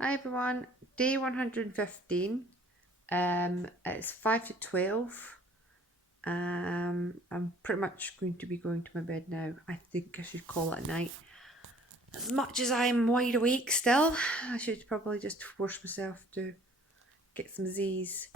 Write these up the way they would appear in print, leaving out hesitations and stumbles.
Hi everyone, day 115. It's 5 to 12. I'm pretty much going to be going to my bed now. I think I should call it a night. As much as I'm wide awake still, I should probably just force myself to get some Z's.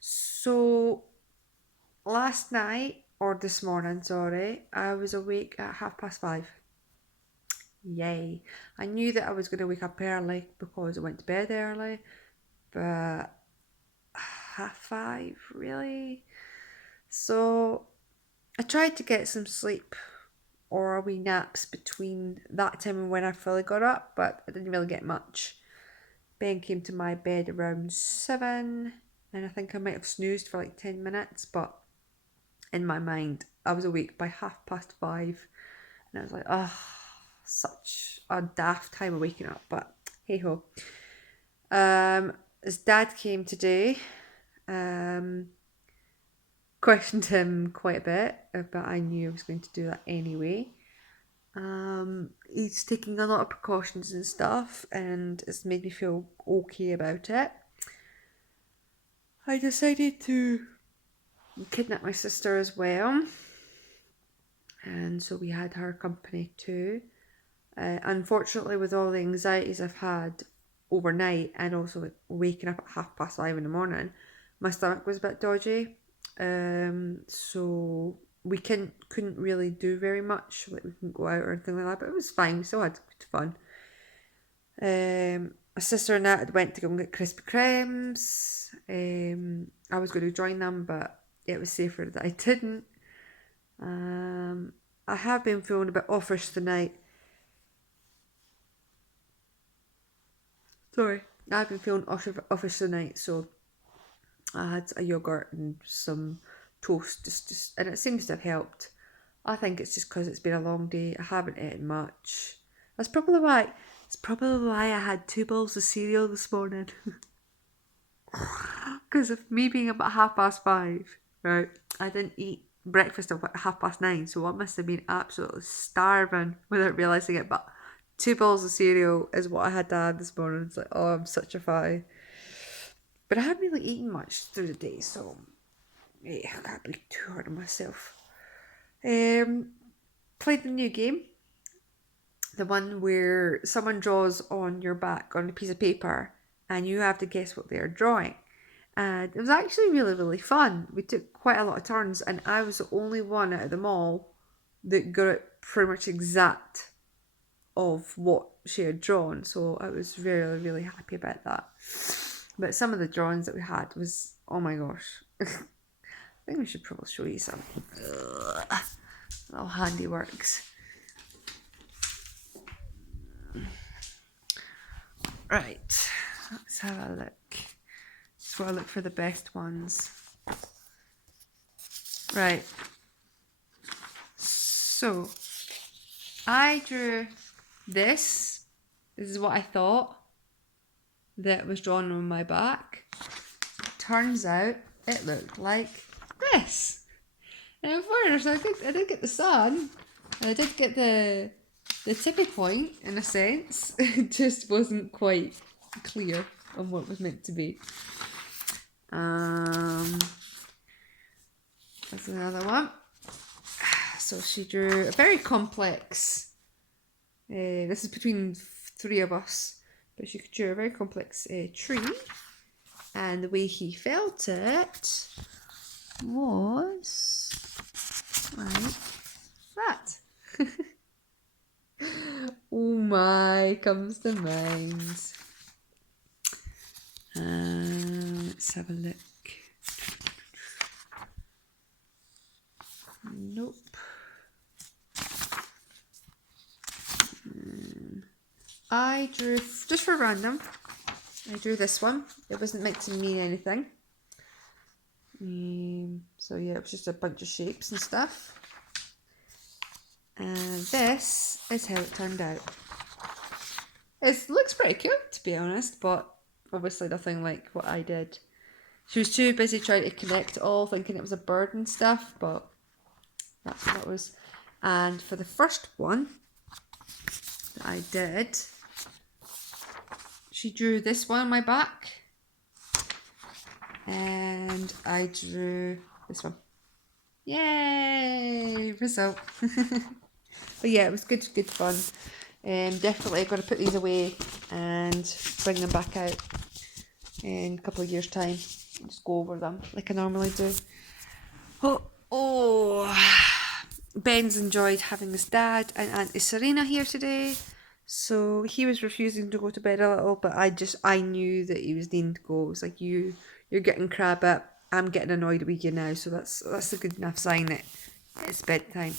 So, last night, or this morning, sorry, I was awake at 5:30. Yay. I knew that I was going to wake up early because I went to bed early, but 5:30, really? So I tried to get some sleep or wee naps between that time and when I fully got up, but I didn't really get much. Ben came to my bed around 7, and I think I might have snoozed for like 10 minutes, but in my mind, I was awake by 5:30, and I was like, oh, such a daft time of waking up, but hey ho. His dad came today. Um, Questioned him quite a bit, but I knew I was going to do that anyway. He's taking a lot of precautions and stuff, and it's made me feel okay about it. I decided to kidnap my sister as well, and so we had her company too. Unfortunately, with all the anxieties I've had overnight and also like waking up at 5:30 in the morning, my stomach was a bit dodgy. So we couldn't really do very much. Like we couldn't go out or anything like that, but it was fine. We still had good fun. My sister and I went to go and get Krispy Kremes. I was going to join them, but it was safer that I didn't. Um, I have been feeling a bit offish tonight. Sorry, I've been feeling offish tonight, so I had a yogurt and some toast, and it seems to have helped. I think it's just because it's been a long day. I haven't eaten much. That's probably why. It's probably why I had 2 bowls of cereal this morning. Because of me being up at 5:30, right? I didn't eat breakfast at 9:30, so I must have been absolutely starving without realising it. But 2 bowls of cereal is what I had to have this morning. It's like, oh, I'm such a fatty. But I haven't really eaten much through the day, so yeah, I can't be too hard on myself. Um, Played the new game, the one where someone draws on your back on a piece of paper and you have to guess what they're drawing. And it was actually really, really fun. We took quite a lot of turns, and I was the only one out of them all that got it pretty much exact of what she had drawn. So I was really, really happy about that. But some of the drawings that we had was, oh my gosh. I think we should probably show you some little handiworks. Right, let's have a look. Just want to look for the best ones. Right, so I drew this. This is what I thought that was drawn on my back. Turns out it looked like this. And in fairness, I did get the sun, and I did get the tippy point in a sense. It just wasn't quite clear on what it was meant to be. That's another one. So she drew a very complex. This is between 3 of us, but she drew a very complex tree, and the way he felt it was like that. Oh my, comes to mind. Let's have a look. Nope. I drew, just for random, I drew this one. It wasn't meant to mean anything. So yeah, it was just a bunch of shapes and stuff. And this is how it turned out. It looks pretty cute, to be honest, but obviously nothing like what I did. She was too busy trying to connect it all, thinking it was a bird and stuff, but that's what it was. And for the first one that I did, she drew this one on my back. And I drew this one. Yay! Result. But yeah, it was good fun. Definitely going to put these away and bring them back out in a couple of years' time. Just go over them like I normally do. Oh, Ben's enjoyed having his dad and Auntie Serena here today. So he was refusing to go to bed a little, but I knew that he was needing to go. It was like, you're getting crab up. I'm getting annoyed with you now, so that's a good enough sign that it's bedtime.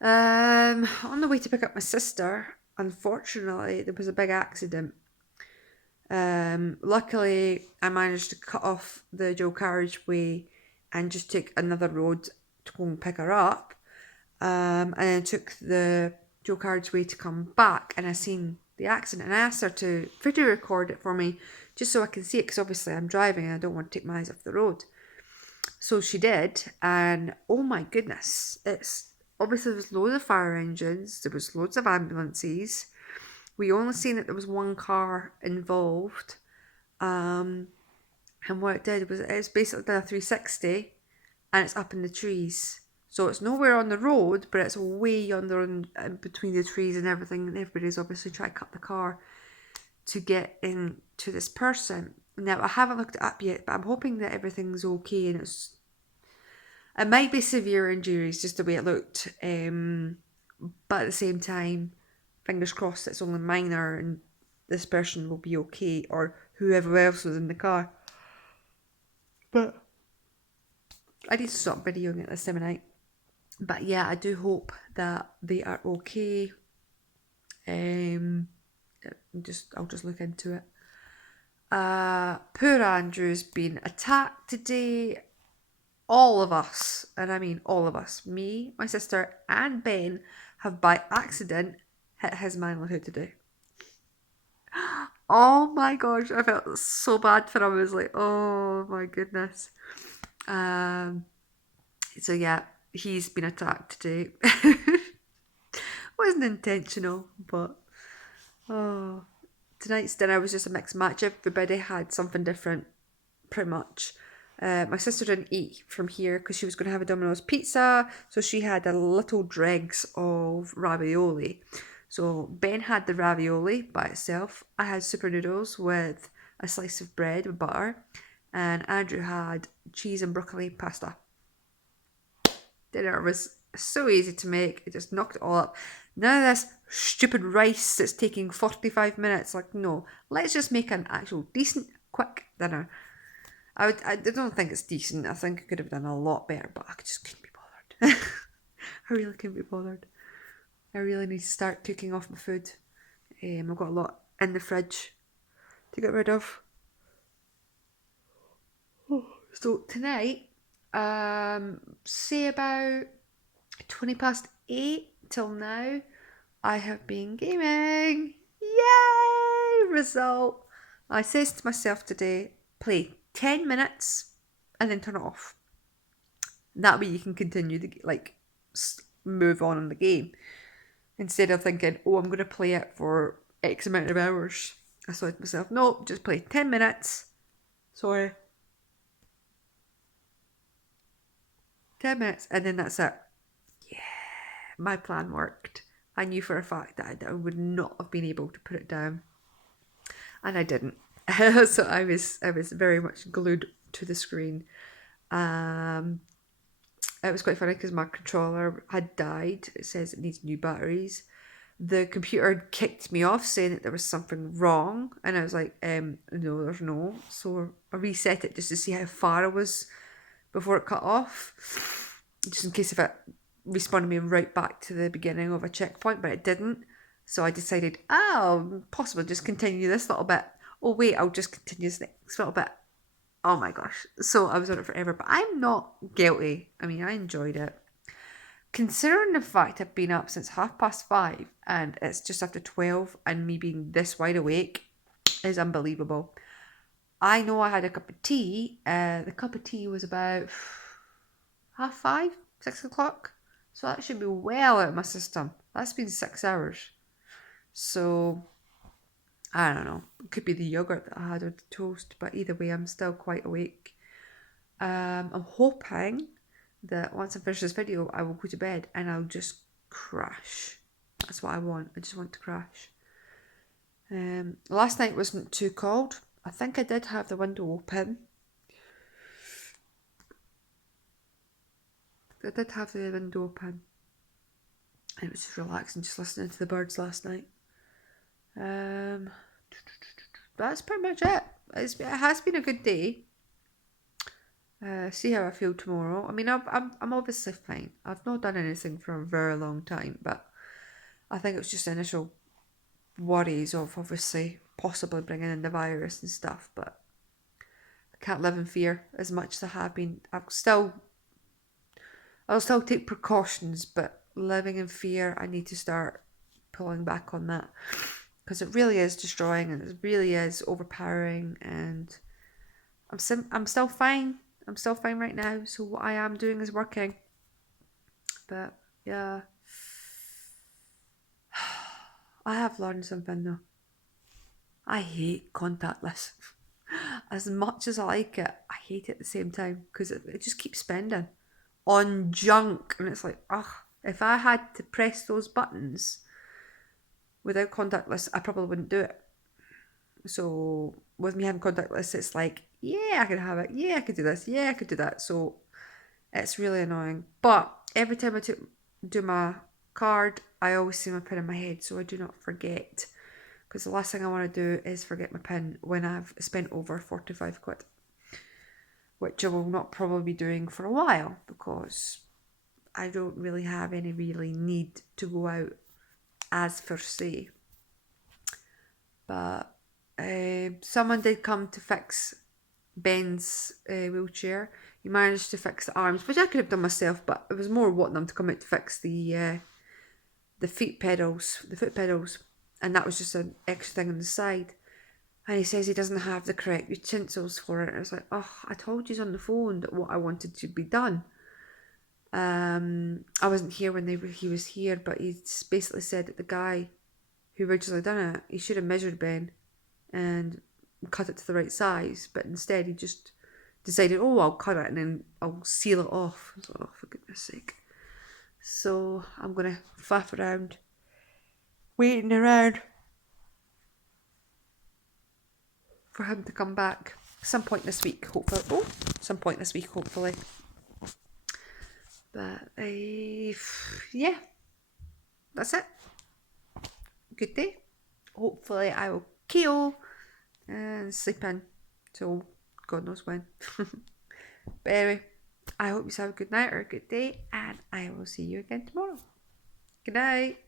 On the way to pick up my sister, unfortunately, there was a big accident. Luckily, I managed to cut off the dual carriageway and just took another road to go and pick her up. And then I took the dual carriageway to come back, and I seen the accident, and I asked her to video record it for me just so I can see it, because obviously I'm driving and I don't want to take my eyes off the road. So she did, and oh my goodness, it's obviously there was loads of fire engines, there was loads of ambulances. We only seen that there was one car involved, and what it did was it's basically done a 360, and it's up in the trees. So it's nowhere on the road, but it's way yonder in between the trees and everything. And everybody's obviously trying to cut the car to get in to this person. Now, I haven't looked it up yet, but I'm hoping that everything's okay. And it might be severe injuries, just the way it looked. But at the same time, fingers crossed it's only minor and this person will be okay, or whoever else was in the car. But I need to stop videoing it this time of night. But yeah, I do hope that they are okay. I'll just look into it. Poor Andrew's been attacked today. All of us, and I mean all of us, me, my sister, and Ben, have by accident hit his manhood today. Oh my gosh, I felt so bad for him. I was like, oh my goodness. So yeah, he's been attacked today. Wasn't intentional, but tonight's dinner was just a mixed match. Everybody had something different, pretty much. My sister didn't eat from here because she was going to have a Domino's pizza, so she had a little dregs of ravioli. So Ben had the ravioli by itself. I had super noodles with a slice of bread with butter, and Andrew had cheese and broccoli pasta. Dinner was so easy to make. It just knocked it all up. None of this stupid rice that's taking 45 minutes. Like, no, let's just make an actual decent, quick dinner. I don't think it's decent. I think I could have done a lot better, but I just couldn't be bothered. I really couldn't be bothered. I really need to start cooking off my food. I've got a lot in the fridge to get rid of. So tonight, say about 8:20 till now, I have been gaming. Yay! Result. I says to myself today, play 10 minutes and then turn it off. That way you can continue to move on in the game. Instead of thinking, oh, I'm going to play it for X amount of hours. I thought to myself, no, just play 10 minutes. Sorry. 10 minutes and then that's it. Yeah, my plan worked. I knew for a fact that I would not have been able to put it down. And I didn't. So I was very much glued to the screen. It was quite funny because my controller had died. It says it needs new batteries. The computer kicked me off saying that there was something wrong, and I was like, no, there's no. So I reset it just to see how far I was before it cut off, just in case if it respawned me right back to the beginning of a checkpoint, but it didn't. So I decided, possibly just continue this little bit. Oh wait, I'll just continue this next little bit. Oh my gosh. So I was on it forever, but I'm not guilty. I mean, I enjoyed it. Considering the fact I've been up since 5:30 and it's just after 12 and me being this wide awake is unbelievable. I know I had a cup of tea. The cup of tea was about 5:30, 6 o'clock. So that should be well out of my system. That's been 6 hours. So I don't know. It could be the yogurt that I had or the toast, but either way, I'm still quite awake. I'm hoping that once I finish this video, I will go to bed and I'll just crash. That's what I want. I just want to crash. Last night wasn't too cold. I think I did have the window open. I did have the window open. It was just relaxing, just listening to the birds last night. That's pretty much it. It has been a good day. See how I feel tomorrow. I mean, I'm obviously fine. I've not done anything for a very long time, but I think it was just initial worries of obviously possibly bringing in the virus and stuff. But I can't live in fear as much as I have been. I'll still take precautions, but living in fear, I need to start pulling back on that because it really is destroying and it really is overpowering. And I'm still fine. I'm still fine right now, so what I am doing is working. But yeah, I have learned something though. I hate contactless. As much as I like it, I hate it at the same time because it just keeps spending on junk, and it's like, ugh. If I had to press those buttons without contactless, I probably wouldn't do it. So with me having contactless, it's like, yeah, I can have it. Yeah, I could do this. Yeah, I could do that. So it's really annoying. But every time I do my card, I always see my pin in my head so I do not forget. Because the last thing I want to do is forget my pin when I've spent over 45 quid. Which I will not probably be doing for a while because I don't really have any really need to go out as per se. But someone did come to fix Ben's wheelchair. He managed to fix the arms, which I could have done myself, but it was more wanting them to come out to fix the foot pedals, and that was just an extra thing on the side. And he says he doesn't have the correct utensils for it. And I was like, oh, I told you on the phone that what I wanted to be done. I wasn't here when he was here, but he basically said that the guy who originally done it, he should have measured Ben and cut it to the right size, but instead he just decided, oh, I'll cut it and then I'll seal it off. So, oh, for goodness sake. So I'm going to faff around, waiting around for him to come back some point this week, hopefully. Oh, some point this week, hopefully. But yeah, that's it. Good day. Hopefully I will KO and sleep in till God knows when. But anyway, I hope you have a good night or a good day, and I will see you again tomorrow. Good night.